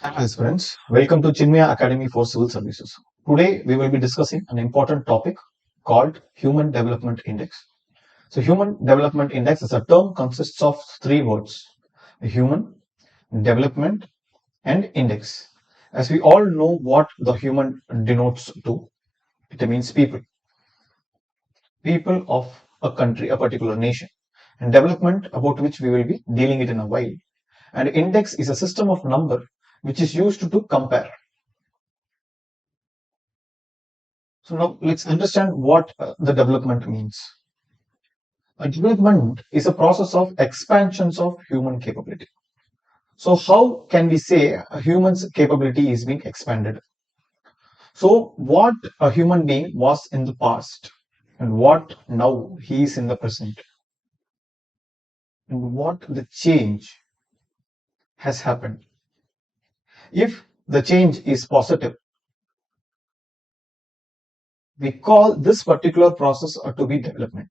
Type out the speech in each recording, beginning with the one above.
Hi friends, welcome to Chinmaya Academy for Civil Services. Today we will be discussing an important topic called Human Development Index. So Human Development Index is a term consists of three words: human, development and index. As we all know what the human denotes to, it means people of a country, a particular nation, and development about which we will be dealing it in a while. And index is a system of number which is used to compare. So now let's understand what the development means. A development is a process of expansions of human capability. So how can we say a human's capability is being expanded? So what a human being was in the past and what now he is in the present and what the change has happened. If the change is positive, we call this particular process to be development.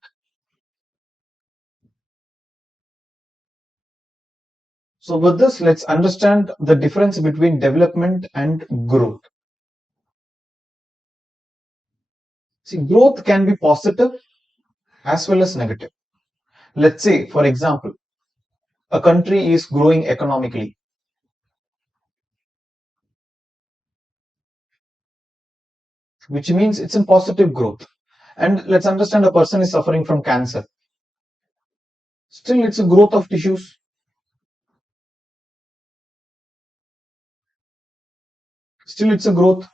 So with this, let's understand the difference between development and growth. See, growth can be positive as well as negative. Let's say, for example, a country is growing economically, which means it's in positive growth. And let's understand a person is suffering from cancer. Still, it's a growth of tissues. Still, it's a growth,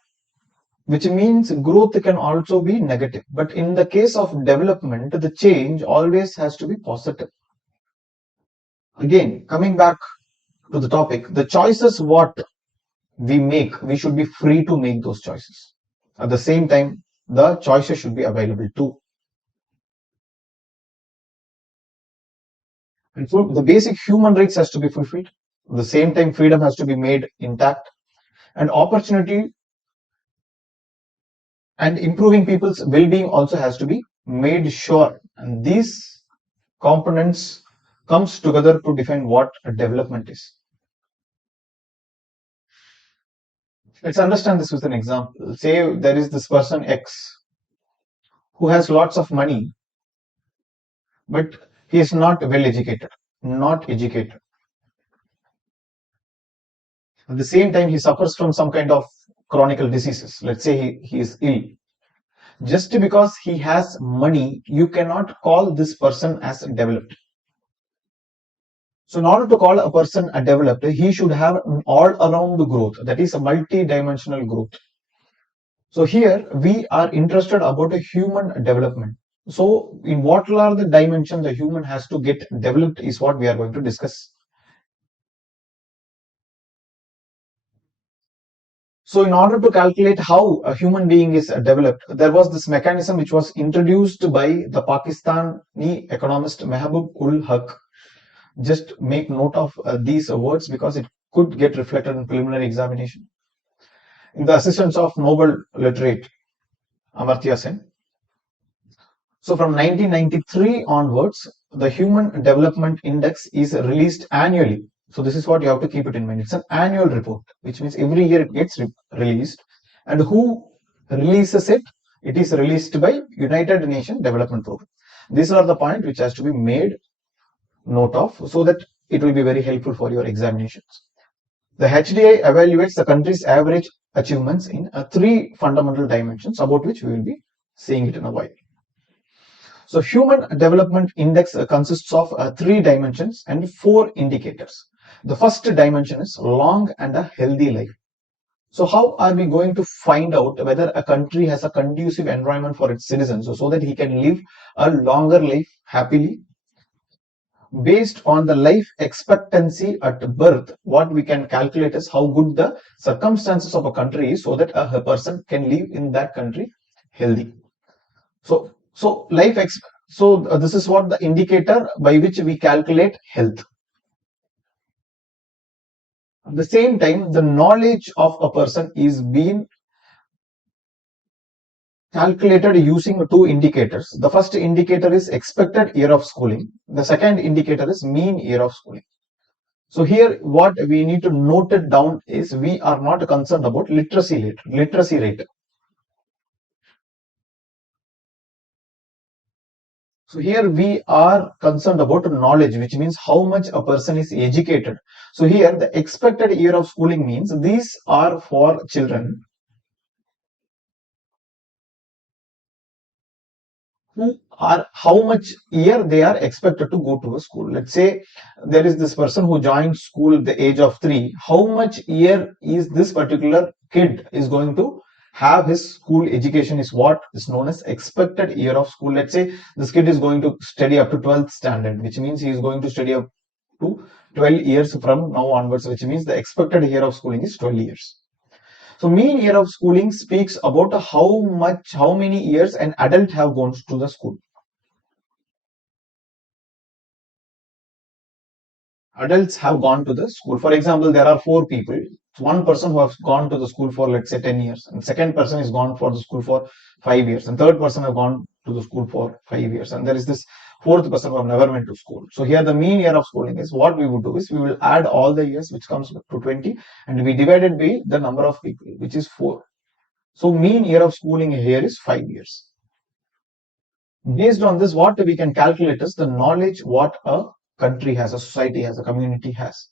which means growth can also be negative. But in the case of development, the change always has to be positive. Again, coming back to the topic, the choices what we make, we should be free to make those choices. At the same time, the choices should be available too. And so the basic human rights has to be fulfilled. At the same time, freedom has to be made intact, and opportunity and improving people's well-being also has to be made sure. And these components comes together to define what a development is. Let's understand this with an example. Say there is this person X who has lots of money, but he is not well educated, not educated. At the same time, he suffers from some kind of chronic diseases. Let's say he is ill. Just because he has money, you cannot call this person as developed. So in order to call a person a developed, he should have an all-around growth, that is a multi-dimensional growth. So here we are interested about a human development. So in what are the dimensions the human has to get developed is what we are going to discuss. So in order to calculate how a human being is developed, there was this mechanism which was introduced by the Pakistani economist Mehboob ul Haq. Just make note of these words because it could get reflected in preliminary examination. In the assistance of Nobel laureate Amartya Sen. So from 1993 onwards, the Human Development Index is released annually. So this is what you have to keep it in mind. It's an annual report, which means every year it gets released. And who releases it? It is released by United Nations Development Program. These are the points which has to be made note of so that it will be very helpful for your examinations. The HDI evaluates the country's average achievements in three fundamental dimensions about which we will be seeing it in a while. So Human Development Index consists of three dimensions and four indicators. The first dimension is long and a healthy life. So how are we going to find out whether a country has a conducive environment for its citizens so that he can live a longer life happily? Based on the life expectancy at birth, what we can calculate is how good the circumstances of a country is so that a person can live in that country healthy. So this is what the indicator by which we calculate health. At the same time, the knowledge of a person is being calculated using two indicators. The first indicator is expected year of schooling. The second indicator is mean year of schooling. So here what we need to note it down is we are not concerned about literacy rate. So here we are concerned about knowledge, which means how much a person is educated. So here the expected year of schooling means these are for children who are how much year they are expected to go to a school. Let's say there is this person who joined school at the age of 3. How much year is this particular kid is going to have his school education is what is known as expected year of school. Let's say this kid is going to study up to 12th standard, which means he is going to study up to 12 years from now onwards, which means the expected year of schooling is 12 years. So mean year of schooling speaks about how many years an adult have gone to the school. Adults have gone to the school. For example, there are 4 people. One person who has gone to the school for let's say 10 years, and second person is gone for the school for 5 years, and third person have gone to the school for 5 years, and there is this fourth person who have never went to school. So here the mean year of schooling is what we would do is we will add all the years which comes to 20 and we divide it by the number of people, which is 4. So mean year of schooling here is 5 years. Based on this, what we can calculate is the knowledge what a country has, a society has, a community has.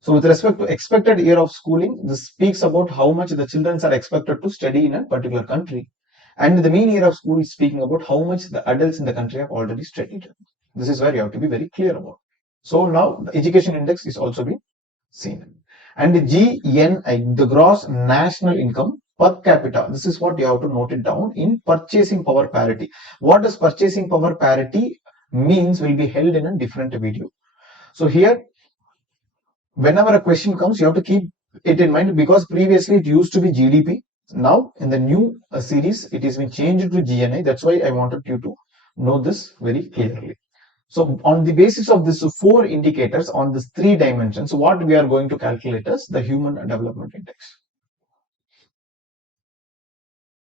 So with respect to expected year of schooling, this speaks about how much the children are expected to study in a particular country. And the mean year of school is speaking about how much the adults in the country have already studied. This is where you have to be very clear about. So now the education index is also being seen. And the GNI, the gross national income per capita, this is what you have to note it down in purchasing power parity. What does purchasing power parity means will be held in a different video. So here whenever a question comes, you have to keep it in mind because previously it used to be GDP. Now in the new series, it has been changed to GNI. That's why I wanted you to know this very clearly. So on the basis of these 4 indicators on these 3 dimensions, what we are going to calculate is the Human Development Index.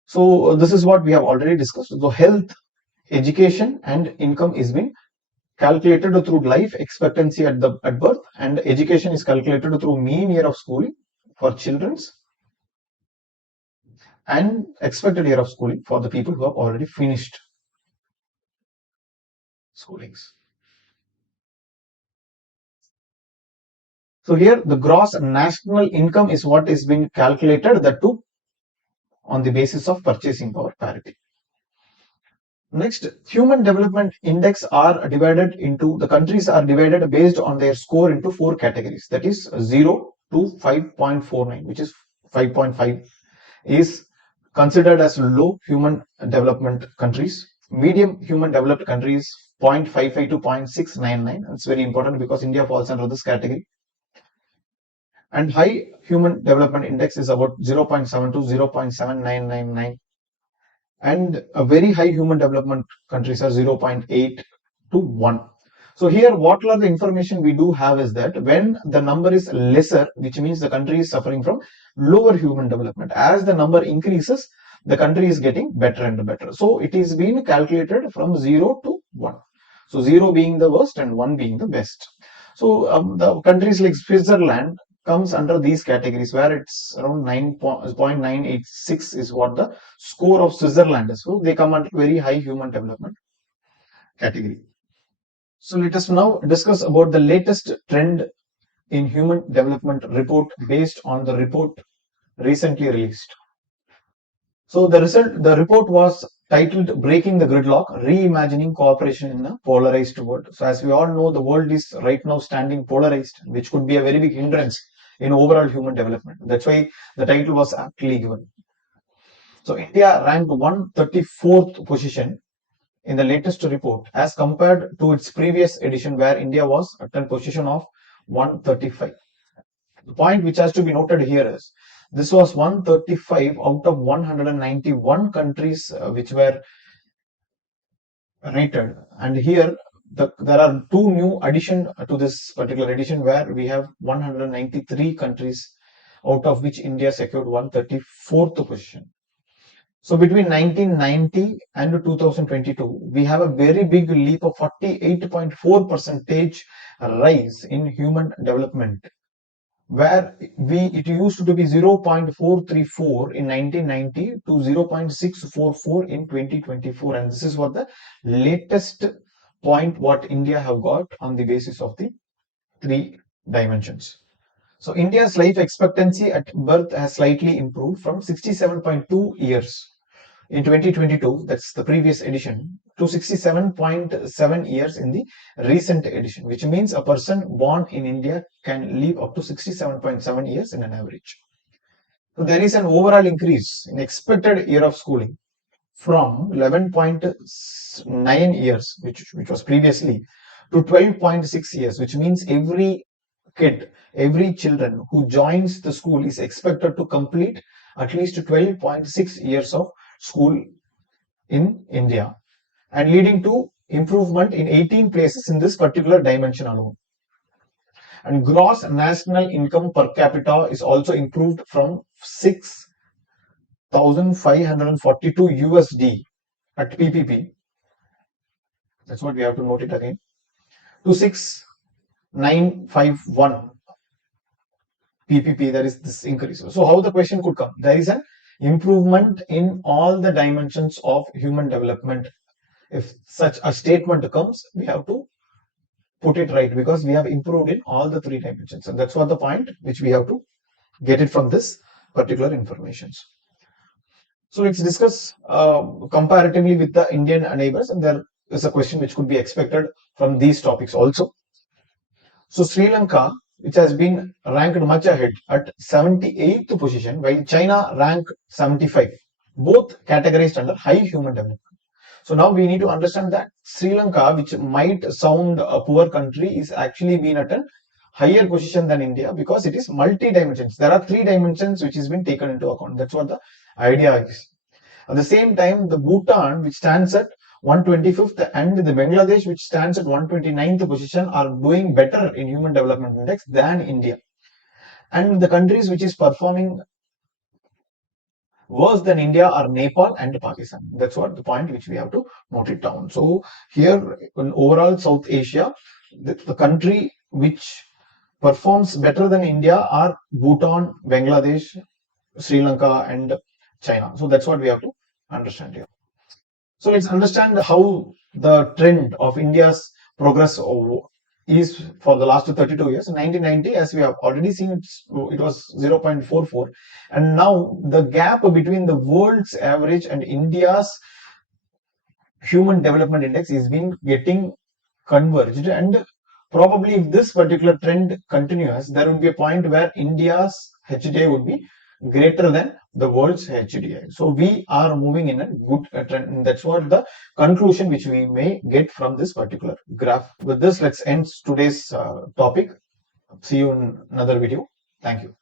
So this is what we have already discussed. So health, education and income is being calculated through life expectancy at birth, and education is calculated through mean year of schooling for children's and expected year of schooling for the people who have already finished schoolings. So here the gross national income is what is being calculated, the two on the basis of purchasing power parity. Next, human development index are divided into, the countries are divided based on their score into 4 categories, that is 0 to 5.49, which is 5.5 is considered as low human development countries. Medium human developed countries 0.55 to 0.699. It's very important because India falls under this category. And high human development index is about 0.7 to 0.7999. And a very high human development countries are 0.8 to 1. So here what are the information we do have is that when the number is lesser, which means the country is suffering from lower human development, as the number increases, the country is getting better and better. So it is being calculated from 0 to 1. So 0 being the worst and 1 being the best. So the countries like Switzerland comes under these categories where it's around 9.986 is what the score of Switzerland is. So they come under very high human development category. So let us now discuss about the latest trend in human development report based on the report recently released. So the report was titled Breaking the Gridlock, Reimagining Cooperation in a Polarized World. So as we all know, the world is right now standing polarized, which could be a very big hindrance in overall human development. That's why the title was aptly given. So India ranked 134th position in the latest report as compared to its previous edition where India was at a position of 135. The point which has to be noted here is this was 135 out of 191 countries which were rated, and here there are 2 new addition to this particular edition where we have 193 countries out of which India secured 134th position. So between 1990 and 2022, we have a very big leap of 48.4 percentage rise in human development, where it used to be 0.434 in 1990 to 0.644 in 2024, and this is what the latest point what India have got on the basis of the three dimensions. So India's life expectancy at birth has slightly improved from 67.2 years in 2022, that's the previous edition, to 67.7 years in the recent edition, which means a person born in India can live up to 67.7 years in an average. So there is an overall increase in expected year of schooling from 11.9 years, which was previously, to 12.6 years, which means every children who joins the school is expected to complete at least 12.6 years of school in India, and leading to improvement in 18 places in this particular dimension alone. And gross national income per capita is also improved from 6,542 USD at PPP. That's what we have to note it again, to 6,951 PPP. There is this increase. So how the question could come? There is an improvement in all the dimensions of human development. If such a statement comes, we have to put it right, because we have improved in all the three dimensions, and that's what the point which we have to get it from this particular information. So let's discuss comparatively with the Indian neighbors, and there is a question which could be expected from these topics also. So Sri Lanka, which has been ranked much ahead at 78th position, while China ranked 75, both categorized under high human development. So now we need to understand that Sri Lanka, which might sound a poor country, is actually been at a higher position than India, because it is multi-dimensions. There are three dimensions which has been taken into account. That's what the idea is. At the same time, the Bhutan, which stands at 125th, and the Bangladesh, which stands at 129th position, are doing better in human development index than India. And the countries which is performing worse than India are Nepal and Pakistan. That's what the point which we have to note it down. So here in overall South Asia, the country which performs better than India are Bhutan, Bangladesh, Sri Lanka, and China. So that's what we have to understand here. So let's understand how the trend of India's progress is for the last 32 years. In 1990, as we have already seen, it was 0.44, and now the gap between the world's average and India's human development index is being getting converged, and probably if this particular trend continues, there would be a point where India's HDI would be greater than the world's HDI. So we are moving in a good trend, and that's what the conclusion which we may get from this particular graph. With this, let's end today's topic. See you in another video. Thank you.